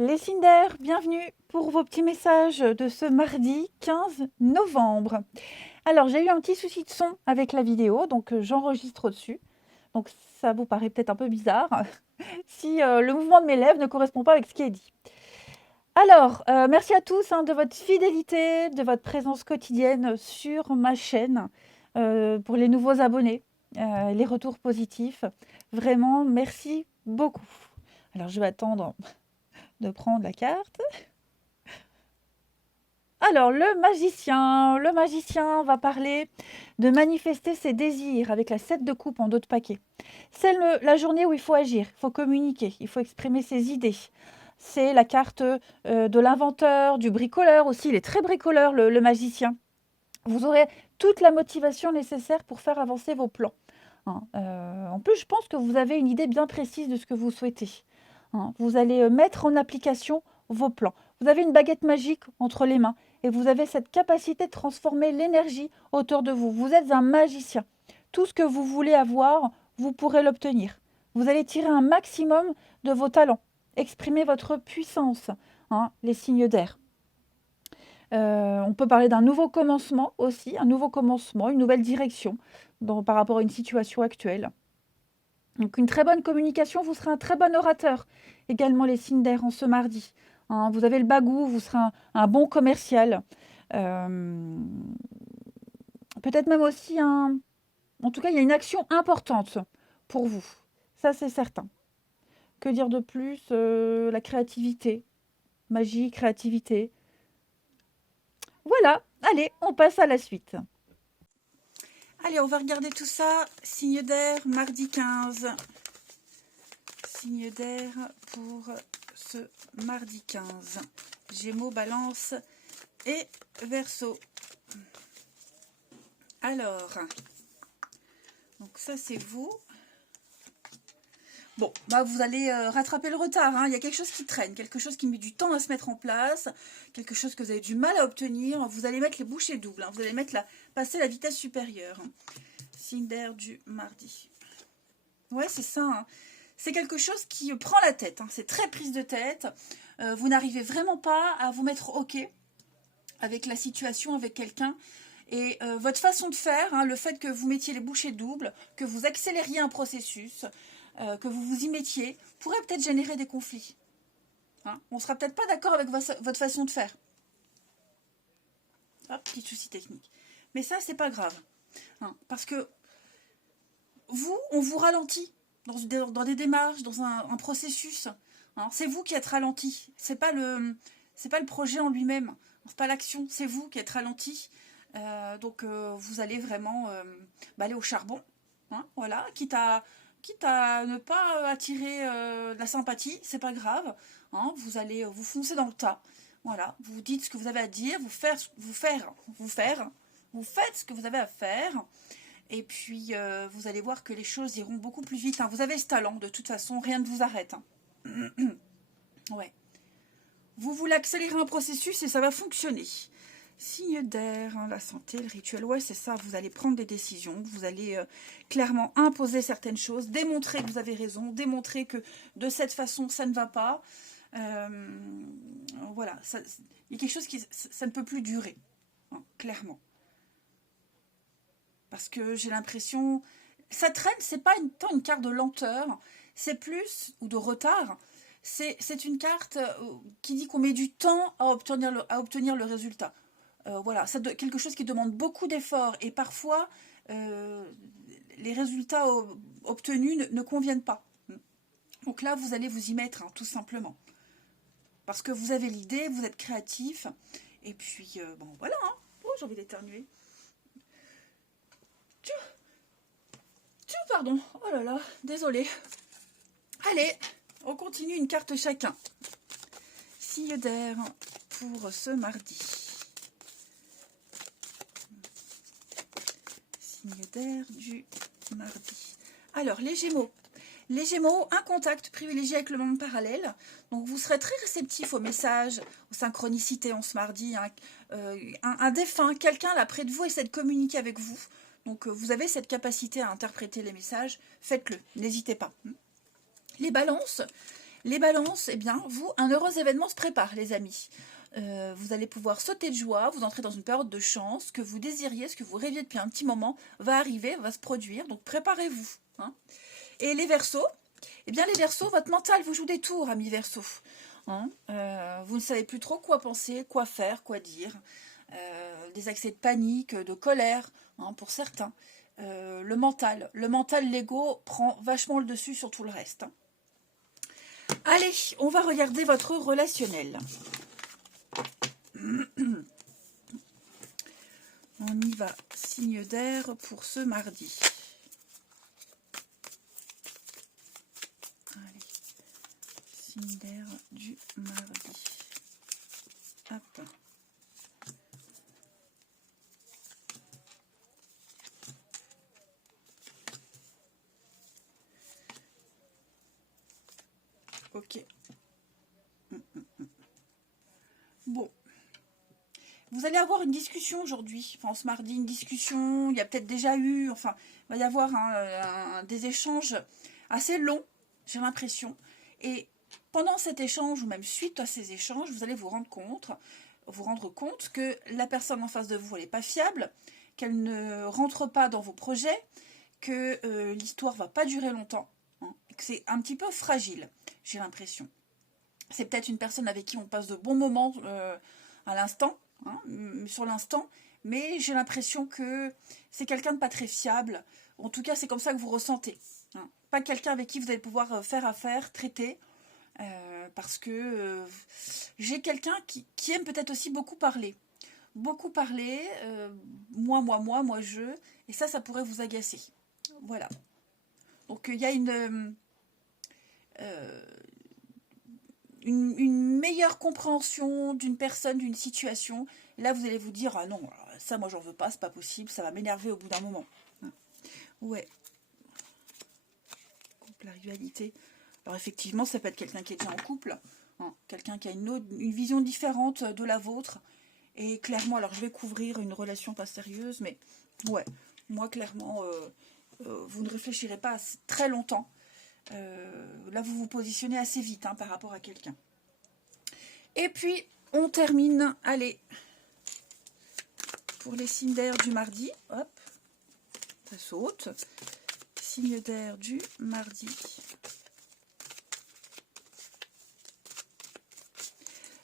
Les signes d'air, bienvenue pour vos petits messages de ce mardi 15 novembre. Alors, j'ai eu un petit souci de son avec la vidéo, donc j'enregistre au-dessus. Donc, ça vous paraît peut-être un peu bizarre si le mouvement de mes lèvres ne correspond pas avec ce qui est dit. Alors, merci à tous de votre fidélité, de votre présence quotidienne sur ma chaîne, pour les nouveaux abonnés, les retours positifs. Vraiment, merci beaucoup. Alors, je vais attendre de prendre la carte. Alors, le magicien va parler de manifester ses désirs avec la 7 de coupe en dos de paquet. C'est la journée où il faut agir, il faut communiquer, il faut exprimer ses idées. C'est la carte de l'inventeur, du bricoleur aussi, il est très bricoleur le magicien. Vous aurez toute la motivation nécessaire pour faire avancer vos plans. En plus, je pense que vous avez une idée bien précise de ce que vous souhaitez. Vous allez mettre en application vos plans. Vous avez une baguette magique entre les mains et vous avez cette capacité de transformer l'énergie autour de vous. Vous êtes un magicien. Tout ce que vous voulez avoir, vous pourrez l'obtenir. Vous allez tirer un maximum de vos talents. Exprimer votre puissance, les signes d'air. On peut parler d'un nouveau commencement aussi, un nouveau commencement, une nouvelle direction par rapport à une situation actuelle. Donc une très bonne communication, vous serez un très bon orateur. Également les signes d'air en ce mardi. Vous avez le bagou, vous serez un bon commercial. Peut-être même aussi En tout cas, il y a une action importante pour vous. Ça, c'est certain. Que dire de plus? La créativité. Magie, créativité. Voilà, allez, on passe à la suite. Allez, on va regarder tout ça. Signe d'air, mardi 15. Signe d'air pour ce mardi 15. Gémeaux, Balance et Verseau. Alors, donc ça c'est vous. Bon, bah vous allez rattraper le retard. Il y a quelque chose qui traîne, quelque chose qui met du temps à se mettre en place, quelque chose que vous avez du mal à obtenir. Vous allez mettre les bouchées doubles. Vous allez passer la vitesse supérieure. Signe d'air du mardi. Ouais, c'est ça. C'est quelque chose qui prend la tête. C'est très prise de tête. Vous n'arrivez vraiment pas à vous mettre OK avec la situation, avec quelqu'un. Et votre façon de faire, le fait que vous mettiez les bouchées doubles, que vous accélériez un processus, que vous vous y mettiez, pourrait peut-être générer des conflits. On ne sera peut-être pas d'accord avec votre façon de faire. Petit souci technique. Mais ça, c'est pas grave. Parce que on vous ralentit dans des démarches, dans un processus. C'est vous qui êtes ralenti. C'est pas le projet en lui-même. C'est pas l'action. C'est vous qui êtes ralenti. Donc vous allez vraiment aller au charbon. Voilà. Quitte à ne pas attirer de la sympathie, c'est pas grave. Vous allez vous foncer dans le tas. Voilà. Vous dites ce que vous avez à dire. Vous faites ce que vous avez à faire. Et puis, vous allez voir que les choses iront beaucoup plus vite. Vous avez ce talent, de toute façon, rien ne vous arrête. Ouais. Vous voulez accélérer un processus et ça va fonctionner. Signe d'air, la santé, le rituel, ouais, c'est ça. Vous allez prendre des décisions. Vous allez clairement imposer certaines choses, démontrer que vous avez raison, démontrer que de cette façon, ça ne va pas. Voilà. Il y a quelque chose ça ne peut plus durer, clairement. Parce que j'ai l'impression... Ça traîne, c'est pas tant une carte de lenteur, c'est plus, ou de retard, c'est une carte qui dit qu'on met du temps à obtenir le résultat. Voilà, quelque chose qui demande beaucoup d'efforts et parfois les résultats obtenus ne conviennent pas. Donc là, vous allez vous y mettre, tout simplement. Parce que vous avez l'idée, vous êtes créatif, et puis, bon, voilà. Oh, j'ai envie d'éternuer. Pardon, oh là là, désolé. Allez, on continue une carte chacun. Signe d'air pour ce mardi. Signe d'air du mardi. Alors, les Gémeaux. Les Gémeaux, un contact privilégié avec le monde parallèle. Donc, vous serez très réceptif aux messages, aux synchronicités en ce mardi. Un défunt, quelqu'un là près de vous essaie de communiquer avec vous. Donc, vous avez cette capacité à interpréter les messages. Faites-le, n'hésitez pas. Les Balances, Les balances, eh bien, vous, un heureux événement se prépare, les amis. Vous allez pouvoir sauter de joie, vous entrez dans une période de chance, ce que vous désiriez, ce que vous rêviez depuis un petit moment, va arriver, va se produire, donc préparez-vous. Hein. Et les Verseaux, eh bien les Verseaux, votre mental vous joue des tours, amis Verseaux. Hein. Vous ne savez plus trop quoi penser, quoi faire, quoi dire. Des accès de panique, de colère, hein, pour certains. Le mental, l'ego prend vachement le dessus sur tout le reste. Hein. Allez, on va regarder votre relationnel. On y va, signe d'air pour ce mardi. Allez, signe d'air du mardi. Hop. Ok. Bon. Vous allez avoir une discussion aujourd'hui, enfin ce mardi, une discussion, il y a peut-être déjà eu, enfin, il va y avoir des échanges assez longs, j'ai l'impression. Et pendant cet échange, ou même suite à ces échanges, vous allez vous rendre compte que la personne en face de vous, elle n'est pas fiable, qu'elle ne rentre pas dans vos projets, que l'histoire ne va pas durer longtemps, hein, que c'est un petit peu fragile, j'ai l'impression. C'est peut-être une personne avec qui on passe de bons moments à l'instant, hein, sur l'instant, mais j'ai l'impression que c'est quelqu'un de pas très fiable. En tout cas, c'est comme ça que vous ressentez. Hein. Pas quelqu'un avec qui vous allez pouvoir faire affaire, traiter, parce que j'ai quelqu'un qui aime peut-être aussi beaucoup parler. Beaucoup parler, moi, je, et ça pourrait vous agacer. Voilà. Donc il y a une meilleure compréhension d'une personne, d'une situation. Et là, vous allez vous dire, ah non, ça, moi, j'en veux pas, c'est pas possible, ça va m'énerver au bout d'un moment. Ouais. La rivalité. Alors, effectivement, ça peut être quelqu'un qui est déjà en couple, hein, quelqu'un qui a une vision différente de la vôtre. Et clairement, alors, je vais couvrir une relation pas sérieuse, mais ouais, moi, clairement, vous ne réfléchirez pas très longtemps. Là, vous vous positionnez assez vite, hein, par rapport à quelqu'un. Et puis, on termine, allez, pour les signes d'air du mardi. Hop, ça saute. Signe d'air du mardi.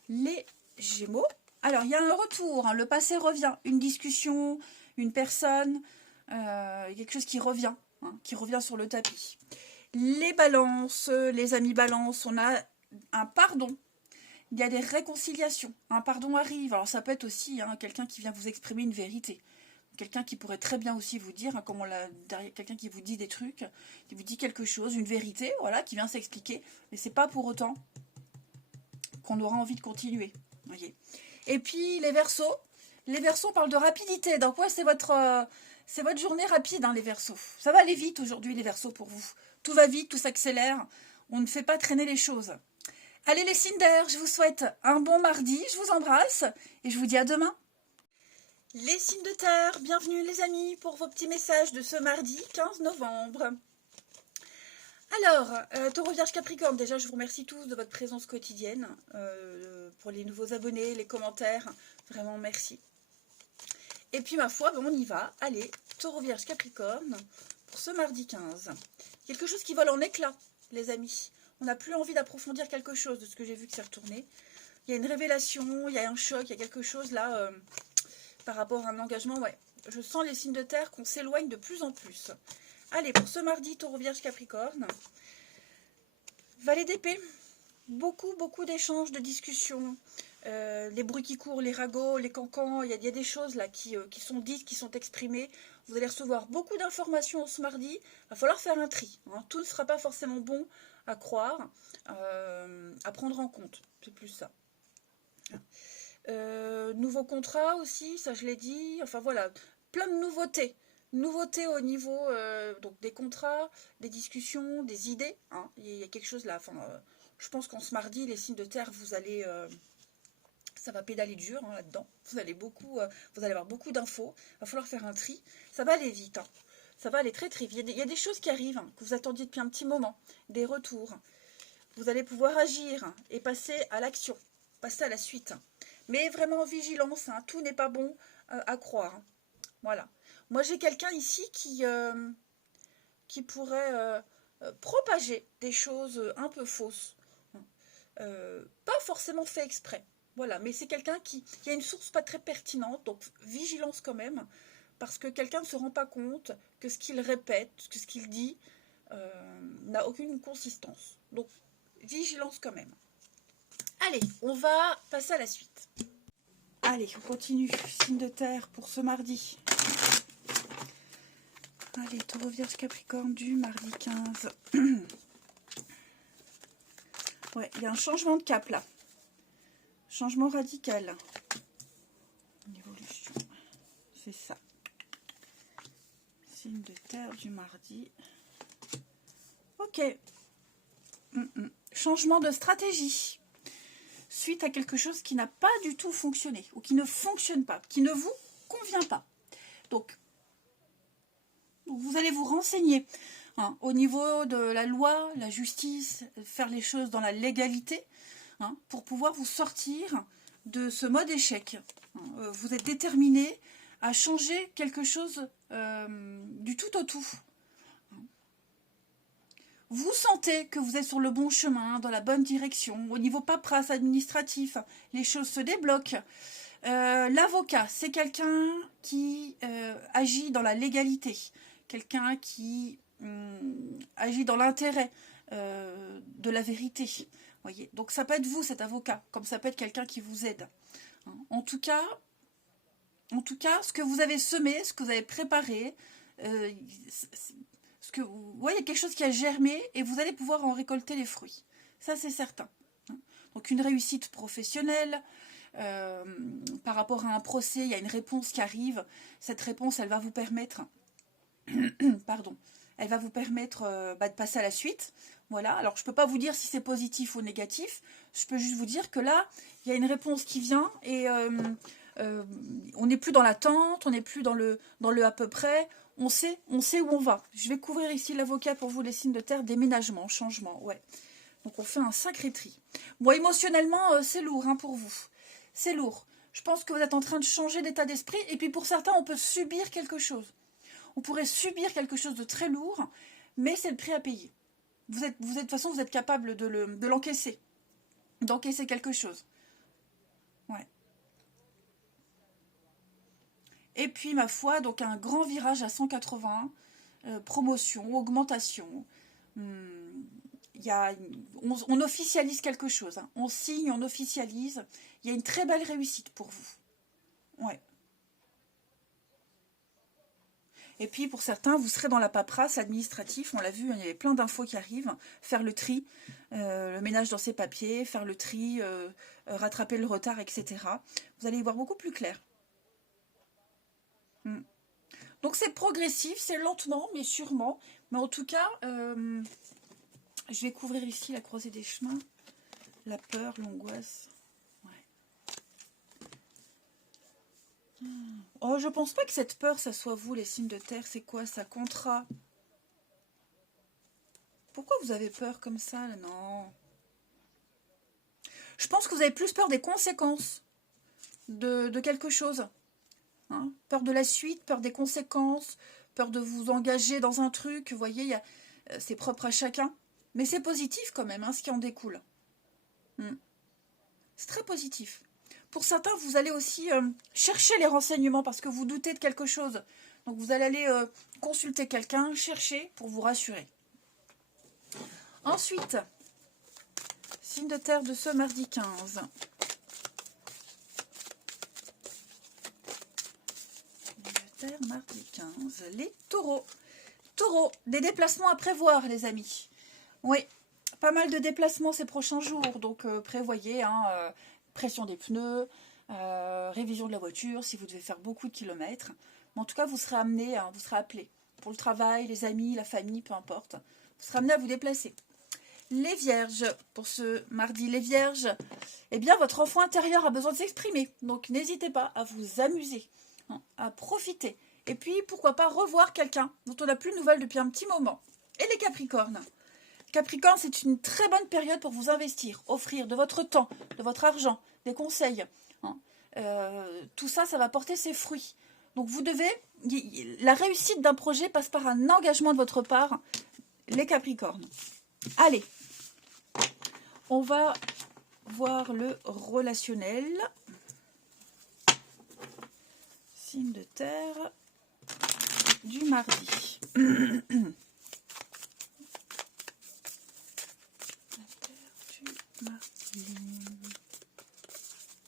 Les Gémeaux. Alors, il y a un retour, hein, le passé revient. Une discussion, une personne, quelque chose qui revient, hein, sur le tapis. Les balances, les amis balances, on a un pardon. Il y a des réconciliations. Un pardon arrive. Alors ça peut être aussi, hein, quelqu'un qui vient vous exprimer une vérité. Quelqu'un qui pourrait très bien aussi vous dire, hein, quelqu'un qui vous dit des trucs, qui vous dit quelque chose, une vérité, voilà, qui vient s'expliquer. Mais c'est pas pour autant qu'on aura envie de continuer. Voyez. Et puis les Verseaux. Les Verseaux parlent de rapidité. Donc ouais, c'est votre journée rapide, hein, les Verseaux. Ça va aller vite aujourd'hui, les Verseaux, pour vous. Tout va vite, tout s'accélère. On ne fait pas traîner les choses. Allez les signes d'air, je vous souhaite un bon mardi, je vous embrasse et je vous dis à demain. Les signes de terre, bienvenue les amis pour vos petits messages de ce mardi 15 novembre. Alors, Taureau, Vierge, Capricorne, déjà je vous remercie tous de votre présence quotidienne, pour les nouveaux abonnés, les commentaires, vraiment merci. Et puis ma foi, on y va, allez, Taureau, Vierge, Capricorne, pour ce mardi 15. Quelque chose qui vole en éclats, les amis. On n'a plus envie d'approfondir quelque chose de ce que j'ai vu que c'est retourné. Il y a une révélation, il y a un choc, il y a quelque chose là, par rapport à un engagement, ouais. Je sens les signes de terre qu'on s'éloigne de plus en plus. Allez, pour ce mardi, Taureau, Vierge, Capricorne. Valet d'épée. Beaucoup d'échanges, de discussions. Les bruits qui courent, les ragots, les cancans. Il y a des choses là qui sont dites, qui sont exprimées. Vous allez recevoir beaucoup d'informations ce mardi. Il va falloir faire un tri. Hein. Tout ne sera pas forcément bon à croire, à prendre en compte. C'est plus ça. Nouveau contrat aussi, ça je l'ai dit. Enfin voilà, plein de nouveautés. Nouveautés au niveau donc des contrats, des discussions, des idées. Hein. Il y a quelque chose là. Enfin, je pense qu'en ce mardi, les signes de terre, vous allez... ça va pédaler dur, hein, là-dedans. Vous allez avoir beaucoup d'infos. Il va falloir faire un tri. Ça va aller vite. Hein. Ça va aller très vite. Il y a des choses qui arrivent, hein, que vous attendiez depuis un petit moment. Des retours. vous allez pouvoir agir et passer à l'action, passer à la suite. Mais vraiment vigilance, hein, tout n'est pas bon à croire. Hein. Voilà. Moi, j'ai quelqu'un ici qui pourrait propager des choses un peu fausses. Pas forcément fait exprès. Voilà, mais c'est quelqu'un qui a une source pas très pertinente, donc vigilance quand même, parce que quelqu'un ne se rend pas compte que ce qu'il répète, que ce qu'il dit, n'a aucune consistance. Donc, vigilance quand même. Allez, on va passer à la suite. Allez, on continue. Signe de terre pour ce mardi. Allez, Taureau, Vierge, Capricorne du mardi 15. Ouais, il y a un changement de cap là. Changement radical. Une évolution. C'est ça. Signe de terre du mardi. Ok. Changement de stratégie. Suite à quelque chose qui n'a pas du tout fonctionné ou qui ne fonctionne pas, qui ne vous convient pas. Donc vous allez vous renseigner hein, au niveau de la loi, la justice, faire les choses dans la légalité hein, pour pouvoir vous sortir de ce mode échec. Vous êtes déterminé à changer quelque chose du tout au tout. Vous sentez que vous êtes sur le bon chemin, dans la bonne direction. Au niveau paperasse administratif, les choses se débloquent. L'avocat, c'est quelqu'un qui agit dans la légalité. Quelqu'un qui agit dans l'intérêt de la vérité. Voyez. Donc ça peut être vous, cet avocat, comme ça peut être quelqu'un qui vous aide. En tout cas, ce que vous avez semé, ce que vous avez préparé, il y a quelque chose qui a germé et vous allez pouvoir en récolter les fruits. Ça, c'est certain. Donc, une réussite professionnelle. Par rapport à un procès, il y a une réponse qui arrive. Cette réponse, elle va vous permettre... Pardon. Elle va vous permettre de passer à la suite. Voilà. Alors, je ne peux pas vous dire si c'est positif ou négatif. Je peux juste vous dire que là, il y a une réponse qui vient et on n'est plus dans l'attente, on n'est plus dans le à peu près. On sait où on va. Je vais couvrir ici l'avocat pour vous, les signes de terre, déménagement, changement, ouais. Donc on fait un sacré tri. Bon, émotionnellement, c'est lourd hein, pour vous. C'est lourd. Je pense que vous êtes en train de changer d'état d'esprit. Et puis pour certains, on peut subir quelque chose. On pourrait subir quelque chose de très lourd, mais c'est le prix à payer. De toute façon, vous êtes capable de l'encaisser. D'encaisser quelque chose. Ouais. Et puis, ma foi, donc un grand virage à 180, promotion, augmentation. On officialise quelque chose. Hein. On signe, on officialise. Il y a une très belle réussite pour vous. Ouais. Et puis, pour certains, vous serez dans la paperasse administrative. On l'a vu, il y avait plein d'infos qui arrivent. Faire le tri, le ménage dans ses papiers, faire le tri, rattraper le retard, etc. Vous allez y voir beaucoup plus clair. Donc c'est progressif, c'est lentement, mais sûrement. Mais en tout cas, je vais couvrir ici la croisée des chemins, la peur, l'angoisse. Ouais. Oh, je pense pas que cette peur, ça soit vous, les signes de terre. C'est quoi ça? Contrat. Pourquoi vous avez peur comme ça là? Non. Je pense que vous avez plus peur des conséquences de quelque chose. Hein, peur de la suite, peur des conséquences, peur de vous engager dans un truc. Vous voyez, c'est propre à chacun. Mais c'est positif quand même, hein, ce qui en découle. C'est très positif. Pour certains, vous allez aussi chercher les renseignements parce que vous doutez de quelque chose. Donc vous allez aller consulter quelqu'un, chercher pour vous rassurer. Ensuite, signe de terre de ce mardi 15. Mardi 15, les taureaux. Taureaux, des déplacements à prévoir, les amis. Oui, pas mal de déplacements ces prochains jours. Donc, prévoyez, hein, pression des pneus, révision de la voiture, si vous devez faire beaucoup de kilomètres. Mais en tout cas, vous serez amené, hein, vous serez appelé. Pour le travail, les amis, la famille, peu importe. Vous serez amené à vous déplacer. Les vierges, pour ce mardi, les vierges, eh bien, votre enfant intérieur a besoin de s'exprimer. Donc, n'hésitez pas à vous amuser. À profiter. Et puis, pourquoi pas revoir quelqu'un dont on n'a plus de nouvelles depuis un petit moment. Et les Capricornes. Capricorne, c'est une très bonne période pour vous investir, offrir de votre temps, de votre argent, des conseils. Hein. Tout ça, ça va porter ses fruits. Donc vous devez, la réussite d'un projet passe par un engagement de votre part, les Capricornes. Allez, on va voir le relationnel. Signe de terre du mardi.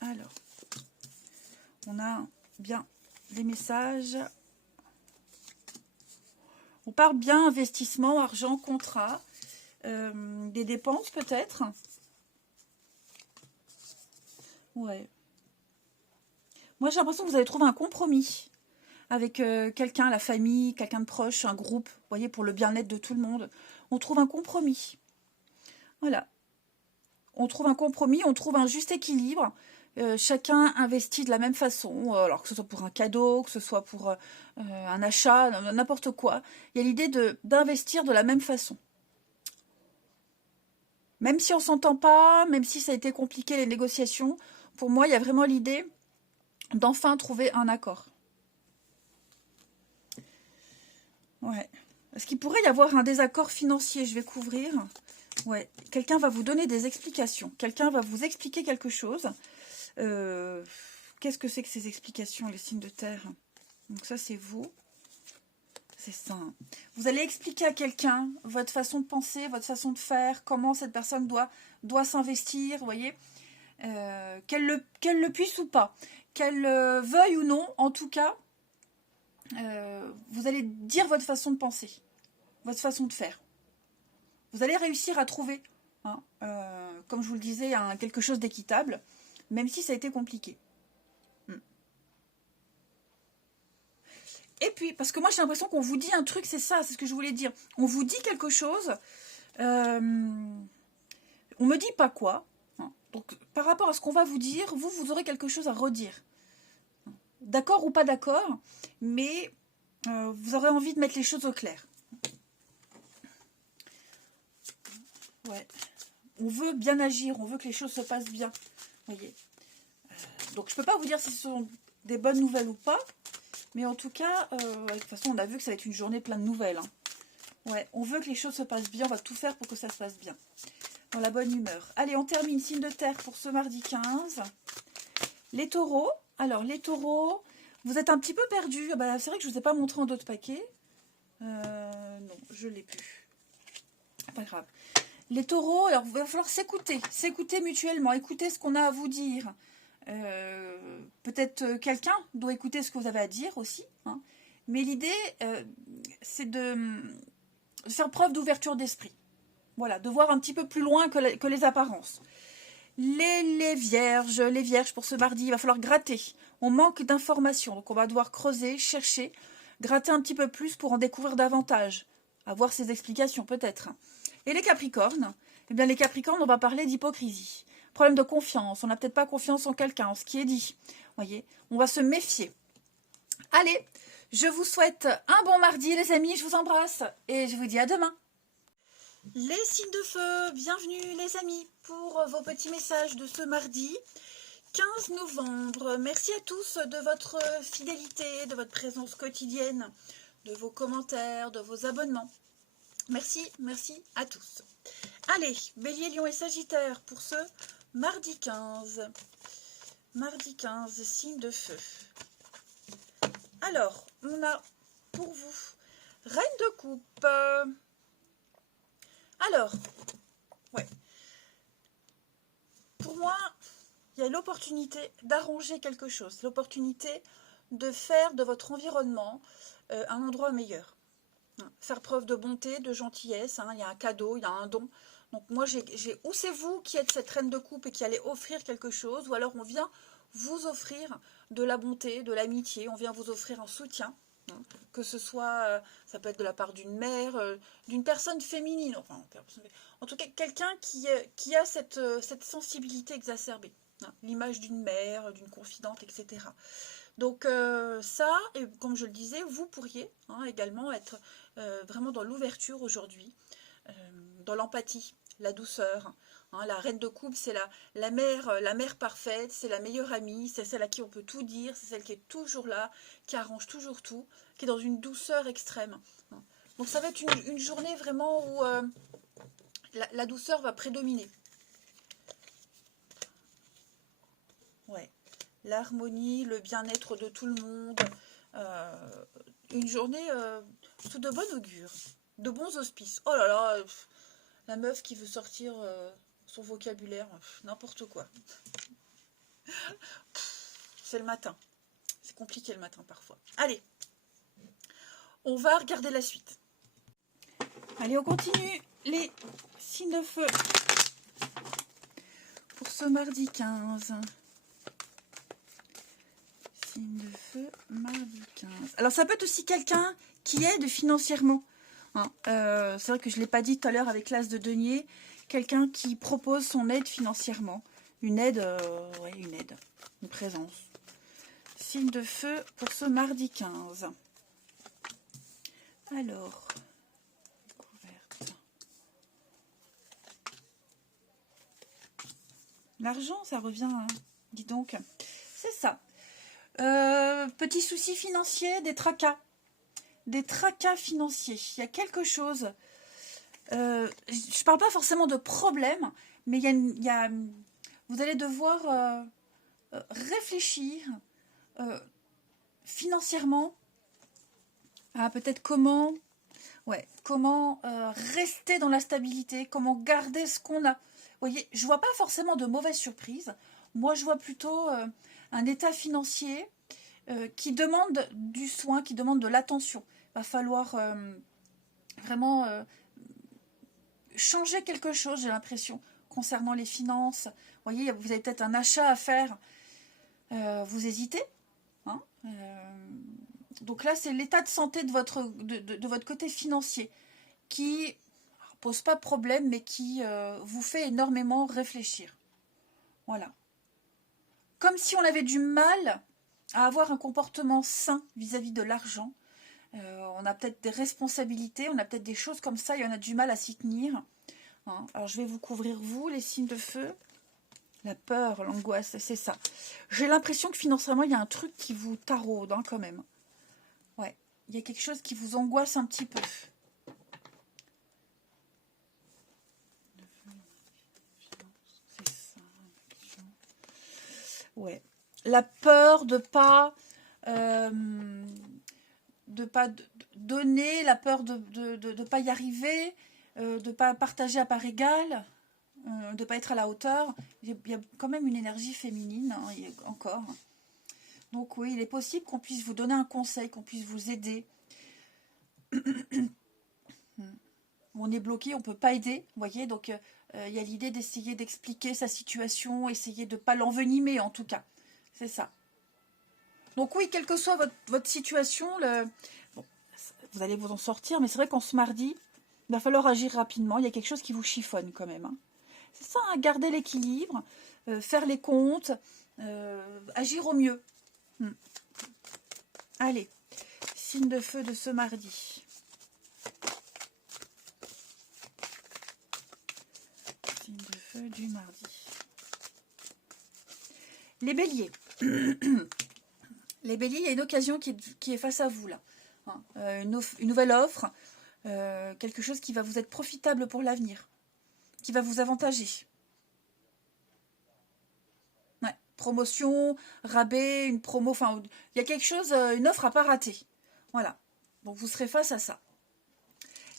Alors, on a bien les messages. On parle bien investissement, argent, contrat, des dépenses peut-être. Ouais. Moi, j'ai l'impression que vous allez trouver un compromis avec quelqu'un, la famille, quelqu'un de proche, un groupe, vous voyez, pour le bien-être de tout le monde. On trouve un compromis. Voilà. On trouve un compromis, on trouve un juste équilibre. Chacun investit de la même façon, alors que ce soit pour un cadeau, que ce soit pour un achat, n'importe quoi. Il y a l'idée d'investir de la même façon. Même si on ne s'entend pas, même si ça a été compliqué les négociations, pour moi, il y a vraiment l'idée d'enfin trouver un accord. Ouais. Est-ce qu'il pourrait y avoir un désaccord financier? Je vais couvrir. Ouais. Quelqu'un va vous donner des explications. Quelqu'un va vous expliquer quelque chose. Qu'est-ce que c'est que ces explications, les signes de terre? Donc ça, c'est vous. C'est ça. Vous allez expliquer à quelqu'un votre façon de penser, votre façon de faire, comment cette personne doit s'investir, vous voyez, qu'elle le puisse ou pas, qu'elle veuille ou non, en tout cas, vous allez dire votre façon de penser, votre façon de faire. Vous allez réussir à trouver, hein, comme je vous le disais, quelque chose d'équitable, même si ça a été compliqué. Et puis, parce que moi j'ai l'impression qu'on vous dit un truc, c'est ça, c'est ce que je voulais dire. On vous dit quelque chose, on me dit pas quoi. Hein. Donc par rapport à ce qu'on va vous dire, vous aurez quelque chose à redire. D'accord ou pas d'accord, mais vous aurez envie de mettre les choses au clair. Ouais. On veut bien agir, on veut que les choses se passent bien. Voyez. Donc je peux pas vous dire si ce sont des bonnes nouvelles ou pas. Mais en tout cas, de toute façon, on a vu que ça va être une journée pleine de nouvelles. Hein. Ouais, on veut que les choses se passent bien, on va tout faire pour que ça se passe bien. Dans la bonne humeur. Allez, on termine signe de terre pour ce mardi 15. Les taureaux. Alors, les taureaux, vous êtes un petit peu perdus. Bah, c'est vrai que je ne vous ai pas montré en d'autres paquets. Non, je ne l'ai plus. Pas grave. Les taureaux, alors il va falloir s'écouter mutuellement, écouter ce qu'on a à vous dire. Peut-être quelqu'un doit écouter ce que vous avez à dire aussi. Hein. Mais l'idée, c'est de faire preuve d'ouverture d'esprit. Voilà, de voir un petit peu plus loin que les apparences. Les vierges pour ce mardi, il va falloir gratter. On manque d'informations, donc on va devoir creuser, chercher, gratter un petit peu plus pour en découvrir davantage. Avoir ces explications peut-être. Et les capricornes, eh bien les capricornes, on va parler d'hypocrisie. Problème de confiance, on n'a peut-être pas confiance en quelqu'un, en ce qui est dit. Voyez, on va se méfier. Allez, je vous souhaite un bon mardi les amis, je vous embrasse et je vous dis à demain. Les signes de feu, bienvenue les amis pour vos petits messages de ce mardi 15 novembre. Merci à tous de votre fidélité, de votre présence quotidienne, de vos commentaires, de vos abonnements. Merci à tous. Allez, Bélier, Lion et Sagittaire pour ce mardi 15. Mardi 15, signe de feu. Alors, on a pour vous Reine de coupe. Alors, ouais. Pour moi, il y a l'opportunité d'arranger quelque chose. L'opportunité de faire de votre environnement un endroit meilleur. Faire preuve de bonté, de gentillesse. Hein. Il y a un cadeau, il y a un don. Donc moi, ou c'est vous qui êtes cette reine de coupe et qui allez offrir quelque chose, ou alors on vient vous offrir de la bonté, de l'amitié, on vient vous offrir un soutien, hein, que ce soit, ça peut être de la part d'une mère, d'une personne féminine, enfin, en tout cas quelqu'un qui a cette sensibilité exacerbée, hein, l'image d'une mère, d'une confidente, etc. Donc ça, et comme je le disais, vous pourriez hein, également être vraiment dans l'ouverture aujourd'hui, dans l'empathie, la douceur. Hein, la reine de coupe, c'est la mère parfaite, c'est la meilleure amie, c'est celle à qui on peut tout dire, c'est celle qui est toujours là, qui arrange toujours tout, qui est dans une douceur extrême. Donc ça va être une journée vraiment où la douceur va prédominer. Ouais. L'harmonie, le bien-être de tout le monde. Une journée sous de bon augure, de bons auspices. Oh là là, la meuf qui veut sortir son vocabulaire, n'importe quoi. C'est le matin. C'est compliqué le matin parfois. Allez, on va regarder la suite. Allez, on continue les signes de feu pour ce mardi 15. Signe de feu, mardi 15. Alors, ça peut être aussi quelqu'un qui aide financièrement. Hein, c'est vrai que je ne l'ai pas dit tout à l'heure avec l'as de denier. Quelqu'un qui propose son aide financièrement. Une aide, ouais, une présence. Signe de feu pour ce mardi 15. Alors, découverte. L'argent, ça revient, hein, dis donc. C'est ça. Petit souci financier, des tracas. Des tracas financiers. Il y a quelque chose. Je ne parle pas forcément de problème, mais vous allez devoir réfléchir financièrement à peut-être comment rester dans la stabilité, comment garder ce qu'on a. Vous voyez, je ne vois pas forcément de mauvaises surprises. Moi, je vois plutôt un état financier qui demande du soin, qui demande de l'attention. Il va falloir vraiment changer quelque chose, j'ai l'impression, concernant les finances. Vous voyez, vous avez peut-être un achat à faire. Vous hésitez. Hein, donc là, c'est l'état de santé de votre côté financier qui pose pas de problème, mais qui vous fait énormément réfléchir. Voilà. Comme si on avait du mal à avoir un comportement sain vis-à-vis de l'argent. On a peut-être des responsabilités, on a peut-être des choses comme ça et on a du mal à s'y tenir. Hein, alors je vais vous couvrir, vous, les signes de feu. La peur, l'angoisse, c'est ça. J'ai l'impression que financièrement, il y a un truc qui vous taraude hein, quand même. Ouais, il y a quelque chose qui vous angoisse un petit peu. C'est ça. Ouais. La peur de pas donner, la peur de pas y arriver, de pas partager à part égale, de pas être à la hauteur. Il y a quand même une énergie féminine, hein, encore. Donc oui, il est possible qu'on puisse vous donner un conseil, qu'on puisse vous aider. On est bloqué, on ne peut pas aider, vous voyez, donc il y a l'idée d'essayer d'expliquer sa situation, essayer de ne pas l'envenimer en tout cas, c'est ça. Donc oui, quelle que soit votre situation, bon, vous allez vous en sortir, mais c'est vrai qu'en ce mardi, il va falloir agir rapidement, il y a quelque chose qui vous chiffonne quand même. Hein. C'est ça, hein, garder l'équilibre, faire les comptes, agir au mieux. Allez, signe de feu de ce mardi. Signe de feu du mardi. Les béliers. Les béliers, il y a une occasion qui est face à vous là. Hein, une nouvelle offre, quelque chose qui va vous être profitable pour l'avenir, qui va vous avantager. Ouais, promotion, rabais, une promo, enfin, il y a quelque chose, une offre à pas rater. Voilà, donc vous serez face à ça.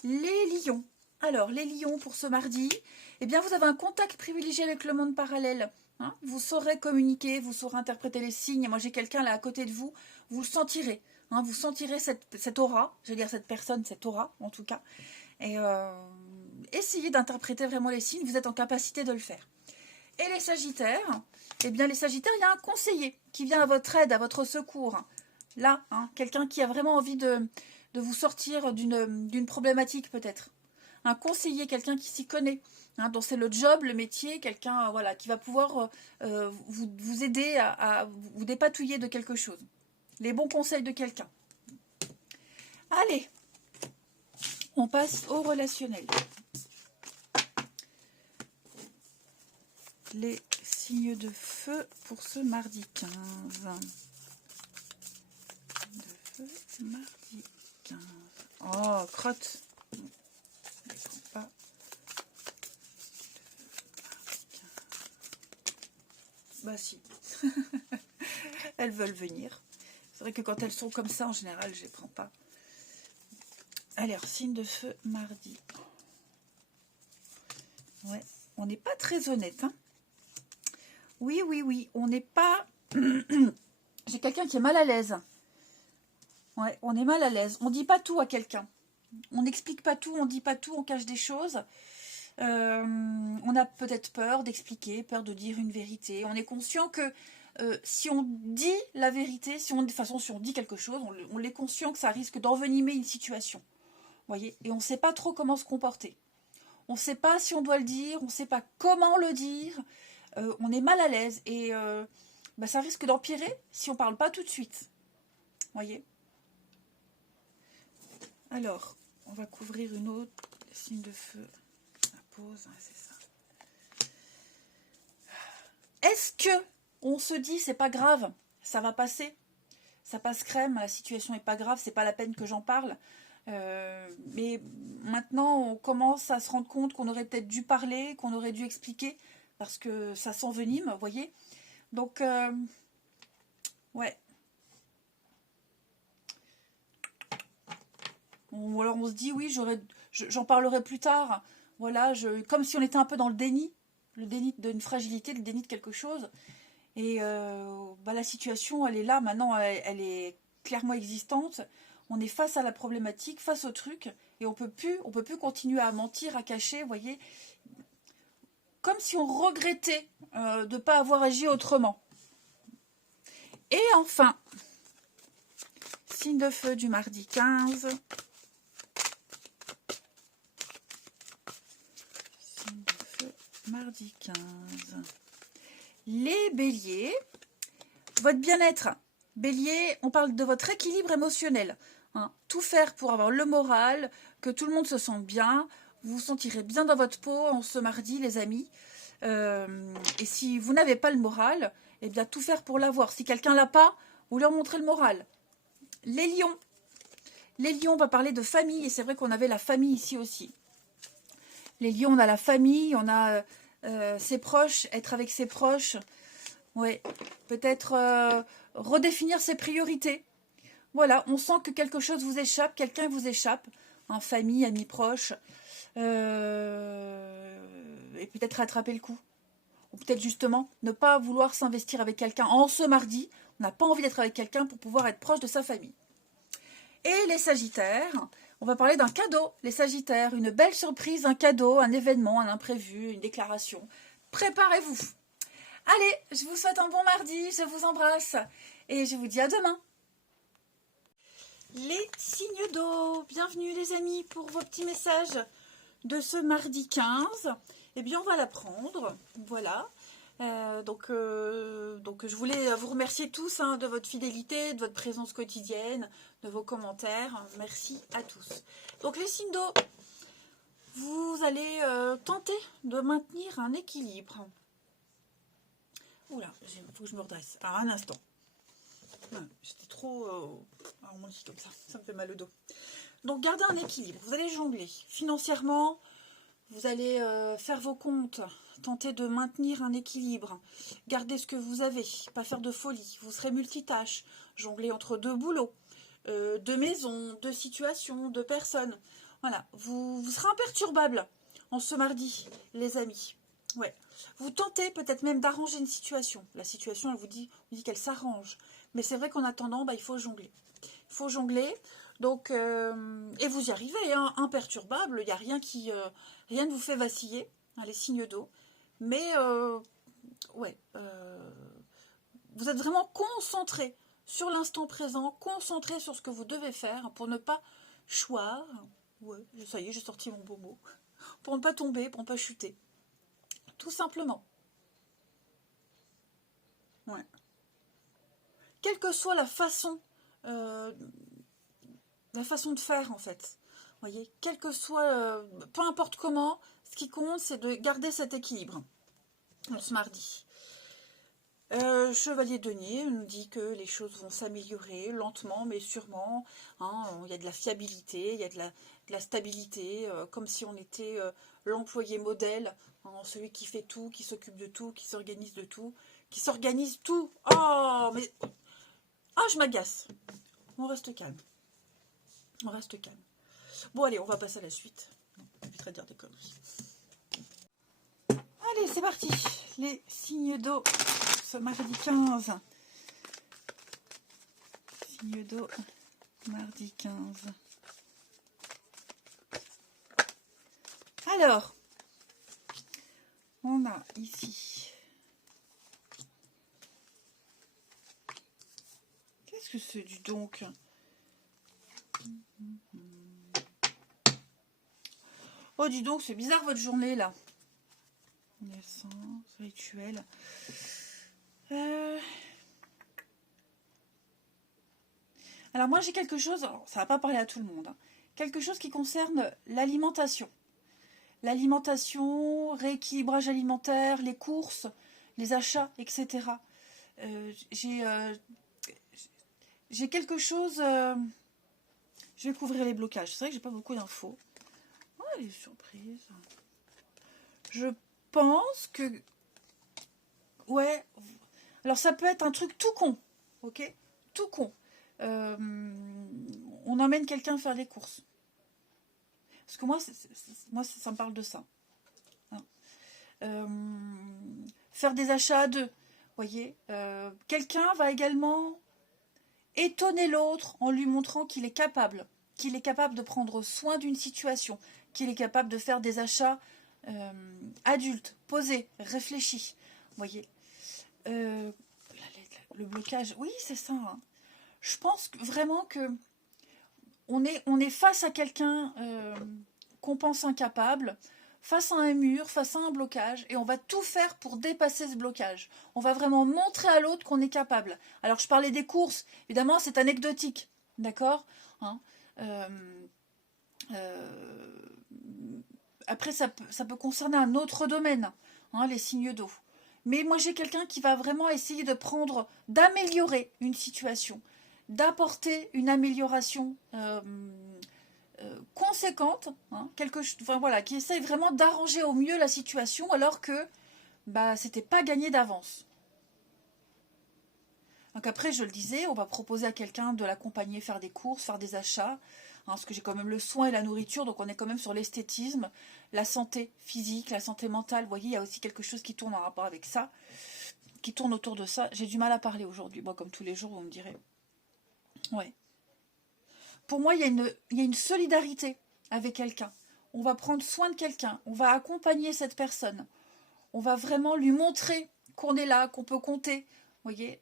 Les lions. Alors, les lions pour ce mardi, eh bien, vous avez un contact privilégié avec le monde parallèle. Hein, vous saurez communiquer, vous saurez interpréter les signes. Moi, j'ai quelqu'un là à côté de vous, vous le sentirez. Hein, vous sentirez cette aura, je veux dire cette personne, cette aura en tout cas. Et essayez d'interpréter vraiment les signes, vous êtes en capacité de le faire. Et les sagittaires, eh bien les sagittaires, il y a un conseiller qui vient à votre aide, à votre secours. Là, hein, quelqu'un qui a vraiment envie de vous sortir d'une problématique peut-être. Un conseiller, quelqu'un qui s'y connaît, hein, dont c'est le job, le métier, quelqu'un voilà, qui va pouvoir vous aider à vous dépatouiller de quelque chose. Les bons conseils de quelqu'un. Allez, on passe au relationnel. les signes de feu pour ce mardi 15. De feu, mardi 15. Oh, crotte. Non, je ne prends pas. Bah si. Elles veulent venir. C'est vrai que quand elles sont comme ça, en général, je ne les prends pas. Alors, signe de feu, mardi. Ouais, on n'est pas très honnête, hein. Oui, oui, oui, on n'est pas... J'ai quelqu'un qui est mal à l'aise. Ouais, on est mal à l'aise. On dit pas tout à quelqu'un. On n'explique pas tout, on dit pas tout, on cache des choses. On a peut-être peur d'expliquer, peur de dire une vérité. On est conscient que si on dit la vérité, si on dit quelque chose, on est conscient que ça risque d'envenimer une situation. Voyez, et on ne sait pas trop comment se comporter. On ne sait pas si on doit le dire, on ne sait pas comment le dire. On est mal à l'aise et ça risque d'empirer si on ne parle pas tout de suite. Voyez. Alors, on va couvrir une autre signe de feu. La pause, hein, c'est ça. Est-ce que on se dit c'est pas grave, ça va passer, ça passe crème, la situation est pas grave, c'est pas la peine que j'en parle. Mais maintenant, on commence à se rendre compte qu'on aurait peut-être dû parler, qu'on aurait dû expliquer, parce que ça s'envenime, vous voyez. Donc, ouais. Ou alors on se dit, oui, j'en parlerai plus tard. Voilà, comme si on était un peu dans le déni d'une fragilité, le déni de quelque chose. Et la situation, elle est là, maintenant, elle est clairement existante. On est face à la problématique, face au truc, et on peut plus continuer à mentir, à cacher, vous voyez. Comme si on regrettait de ne pas avoir agi autrement. Et enfin, signe de feu du mardi 15. Signe de feu, mardi 15. Les béliers, votre bien-être. Bélier, on parle de votre équilibre émotionnel. Hein. Tout faire pour avoir le moral, que tout le monde se sente bien. Vous vous sentirez bien dans votre peau en ce mardi, les amis. Et si vous n'avez pas le moral, eh bien tout faire pour l'avoir. Si quelqu'un l'a pas, vous leur montrez le moral. Les lions. Les lions, on va parler de famille. Et c'est vrai qu'on avait la famille ici aussi. Les lions, on a la famille, on a ses proches, être avec ses proches. Ouais, peut-être redéfinir ses priorités. Voilà, on sent que quelque chose vous échappe, quelqu'un vous échappe. Hein, famille, amis proches. Et peut-être rattraper le coup. Ou peut-être justement ne pas vouloir s'investir avec quelqu'un en ce mardi. On n'a pas envie d'être avec quelqu'un pour pouvoir être proche de sa famille. Et les sagittaires, on va parler d'un cadeau. Les sagittaires, une belle surprise, un cadeau, un événement, un imprévu, une déclaration. Préparez-vous. Allez, je vous souhaite un bon mardi, je vous embrasse et je vous dis à demain. Les signes d'eau, bienvenue les amis pour vos petits messages de ce mardi 15. Eh bien, on va la prendre, voilà. Donc, je voulais vous remercier tous de votre fidélité, de votre présence quotidienne, de vos commentaires. Merci à tous. Donc, les signes d'eau, vous allez tenter de maintenir un équilibre. Oula, il faut que je me redresse. Alors, un instant. J'étais trop arrondi comme ça me fait mal au dos. Donc, gardez un équilibre. Vous allez jongler financièrement. Vous allez faire vos comptes, tenter de maintenir un équilibre, garder ce que vous avez, pas faire de folie. Vous serez multitâche, jongler entre deux boulots, deux maisons, deux situations, deux personnes. Voilà, vous serez imperturbable en ce mardi, les amis. Ouais. Vous tentez peut-être même d'arranger une situation. La situation, elle vous dit qu'elle s'arrange. Mais c'est vrai qu'en attendant, il faut jongler. Il faut jongler. Donc, et vous y arrivez, hein, imperturbable. Il n'y a rien rien ne vous fait vaciller, hein, les signes d'eau. Mais, ouais, vous êtes vraiment concentré sur l'instant présent, concentré sur ce que vous devez faire pour ne pas choir. Ouais, ça y est, j'ai sorti mon beau mot. Pour ne pas tomber, pour ne pas chuter. Tout simplement. Ouais. Quelle que soit la façon de faire, en fait. Vous voyez, quel que soit, peu importe comment, ce qui compte, c'est de garder cet équilibre. Alors, ce mardi. Chevalier Denier nous dit que les choses vont s'améliorer lentement mais sûrement, hein. Il y a de la fiabilité, il y a de la stabilité, comme si on était l'employé modèle, hein, celui qui fait tout, qui s'occupe de tout, qui s'organise de tout, qui s'organise tout. Oh, mais... Ah, je m'agace. On reste calme. On reste calme. Bon, allez, on va passer à la suite. Je vais dire des conneries. Allez, c'est parti. Les signes d'eau. Ce mardi 15. Signe d'eau, mardi 15. Alors, on a ici. Qu'est-ce que c'est du donc? Oh, dis donc, c'est bizarre votre journée là. Naissance, rituel. Alors moi j'ai quelque chose, ça va pas parler à tout le monde, hein, quelque chose qui concerne l'alimentation. L'alimentation, rééquilibrage alimentaire, les courses, les achats, etc. J'ai quelque chose... je vais couvrir les blocages. C'est vrai que j'ai pas beaucoup d'infos. Oh, les surprises. Je pense que... Ouais. Alors ça peut être un truc tout con. Ok? Tout con. On emmène quelqu'un faire les courses. Parce que moi, ça me parle de ça. Hein. Faire des achats à deux. Voyez, quelqu'un va également étonner l'autre en lui montrant qu'il est capable de prendre soin d'une situation, qu'il est capable de faire des achats adultes, posés, réfléchis. Voyez, le blocage, oui, c'est ça. Hein. Je pense vraiment que on est face à quelqu'un qu'on pense incapable, face à un mur, face à un blocage, et on va tout faire pour dépasser ce blocage. On va vraiment montrer à l'autre qu'on est capable. Alors, je parlais des courses, évidemment, c'est anecdotique, d'accord, hein, après, ça peut concerner un autre domaine, hein, les signes d'eau. Mais moi, j'ai quelqu'un qui va vraiment essayer d'améliorer une situation, d'apporter une amélioration conséquente, hein, voilà, qui essaye vraiment d'arranger au mieux la situation, alors que c'était pas gagné d'avance. Donc après, je le disais, on va proposer à quelqu'un de l'accompagner, faire des courses, faire des achats, hein, parce que j'ai quand même le soin et la nourriture, donc on est quand même sur l'esthétisme, la santé physique, la santé mentale. Vous voyez, il y a aussi quelque chose qui tourne en rapport avec ça, qui tourne autour de ça. J'ai du mal à parler aujourd'hui, bon, comme tous les jours, vous me direz. Ouais. Pour moi, il y a une solidarité avec quelqu'un. On va prendre soin de quelqu'un, on va accompagner cette personne, on va vraiment lui montrer qu'on est là, qu'on peut compter. Vous voyez,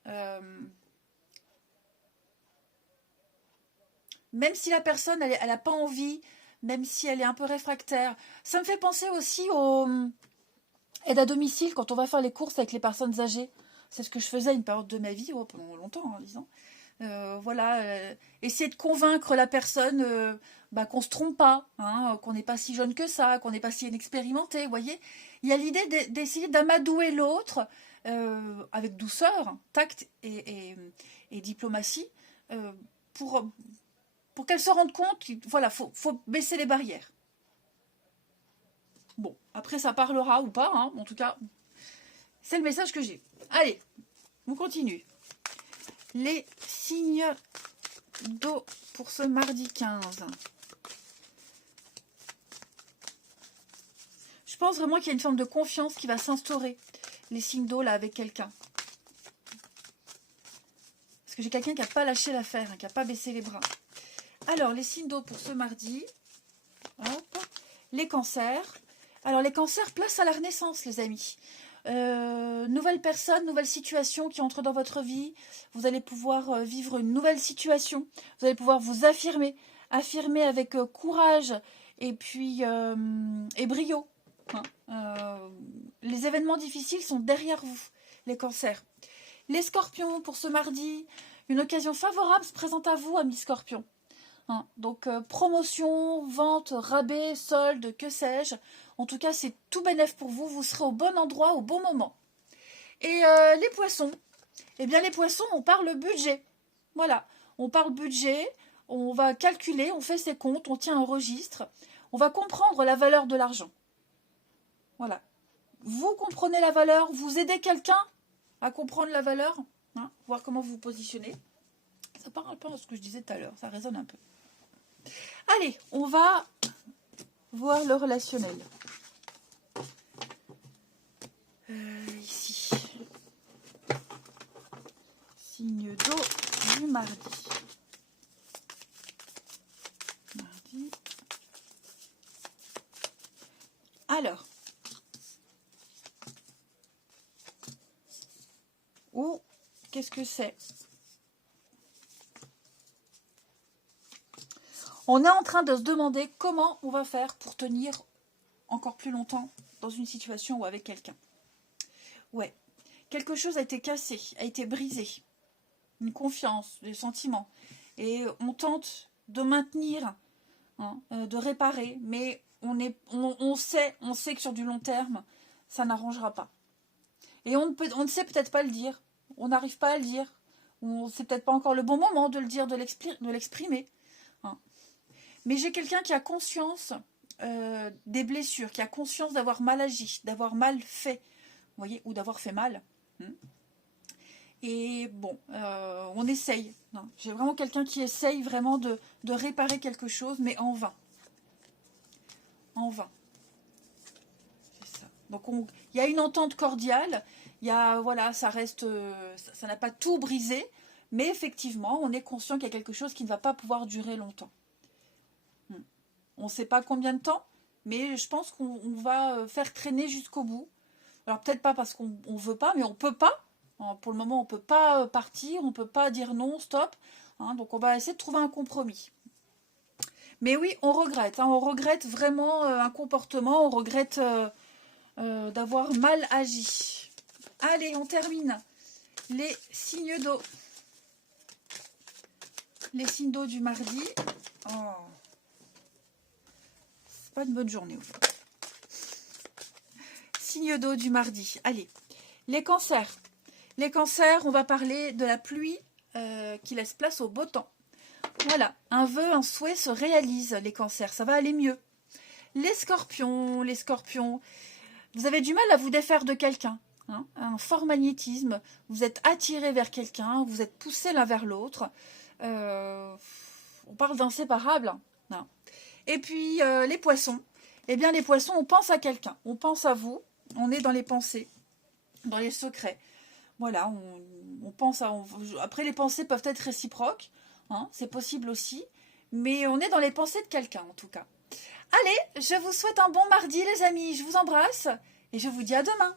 même si la personne, elle n'a pas envie, même si elle est un peu réfractaire. Ça me fait penser aussi aux aides à domicile, quand on va faire les courses avec les personnes âgées. C'est ce que je faisais à une période de ma vie, pendant longtemps, hein, disons. Voilà, essayer de convaincre la personne qu'on se trompe pas, hein, qu'on n'est pas si jeune que ça, qu'on n'est pas si inexpérimenté. Vous voyez, il y a l'idée d'essayer d'amadouer l'autre avec douceur, tact et diplomatie pour qu'elle se rende compte qu'il voilà, faut baisser les barrières. Bon, après ça parlera ou pas, hein, en tout cas, c'est le message que j'ai. Allez, on continue. Les signes d'eau pour ce mardi 15. Je pense vraiment qu'il y a une forme de confiance qui va s'instaurer, les signes d'eau là avec quelqu'un. Parce que j'ai quelqu'un qui n'a pas lâché l'affaire, hein, qui n'a pas baissé les bras. Alors, les signes d'eau pour ce mardi. Hop. Les cancers. Alors, les cancers, place à la renaissance, les amis. Nouvelle personne, nouvelle situation qui entre dans votre vie. Vous allez pouvoir vivre une nouvelle situation. Vous allez pouvoir vous affirmer avec courage et puis et brio. Hein. Les événements difficiles sont derrière vous, les cancers. Les scorpions, pour ce mardi, une occasion favorable se présente à vous, amis scorpions. hein. Donc, promotion, vente, rabais, solde, que sais-je. En tout cas, c'est tout bénef pour vous. Vous serez au bon endroit, au bon moment. Et les poissons. Eh bien, les poissons, on parle budget. Voilà. On parle budget, on va calculer, on fait ses comptes, on tient un registre. On va comprendre la valeur de l'argent. Voilà. Vous comprenez la valeur, vous aidez quelqu'un à comprendre la valeur, hein, voir comment vous vous positionnez. Ça parle un peu à ce que je disais tout à l'heure, ça résonne un peu. Allez, on va voir le relationnel. Ici. Signe d'eau du mardi. Mardi. Alors. Ou, qu'est-ce que c'est? On est en train de se demander comment on va faire pour tenir encore plus longtemps dans une situation ou avec quelqu'un. Ouais, quelque chose a été cassé, a été brisé. Une confiance, des sentiments. Et on tente de maintenir, hein, de réparer, mais on sait que sur du long terme, ça n'arrangera pas. Et on ne sait peut-être pas le dire. On n'arrive pas à le dire. Ou c'est peut-être pas encore le bon moment de le dire, de l'exprimer. Hein. Mais j'ai quelqu'un qui a conscience des blessures, qui a conscience d'avoir mal agi, d'avoir mal fait, vous voyez, ou d'avoir fait mal. Et bon, on essaye. Hein. J'ai vraiment quelqu'un qui essaye vraiment de réparer quelque chose, mais en vain. En vain. C'est ça. Donc il y a une entente cordiale. Il y a, voilà, ça reste, ça n'a pas tout brisé, mais effectivement, on est conscient qu'il y a quelque chose qui ne va pas pouvoir durer longtemps. On ne sait pas combien de temps, mais je pense qu'on va faire traîner jusqu'au bout. Alors peut-être pas parce qu'on ne veut pas, mais on ne peut pas. Pour le moment, on ne peut pas partir, on ne peut pas dire non, stop. Hein, donc on va essayer de trouver un compromis. Mais oui, on regrette. Hein, on regrette vraiment un comportement, on regrette d'avoir mal agi. Allez, on termine. Les signes d'eau. Les signes d'eau du mardi. Oh. C'est pas une bonne journée. Signe d'eau du mardi. Allez, les cancers. Les cancers, on va parler de la pluie qui laisse place au beau temps. Voilà, un vœu, un souhait se réalise, les cancers, ça va aller mieux. Les scorpions, vous avez du mal à vous défaire de quelqu'un. Hein, un fort magnétisme, vous êtes attiré vers quelqu'un, vous êtes poussé l'un vers l'autre. On parle d'inséparables. Hein. Et puis, les poissons. Eh bien, les poissons, on pense à quelqu'un, on pense à vous, on est dans les pensées, dans les secrets. Voilà, on pense à... Après, les pensées peuvent être réciproques, hein, c'est possible aussi, mais on est dans les pensées de quelqu'un, en tout cas. Allez, je vous souhaite un bon mardi, les amis, je vous embrasse, et je vous dis à demain.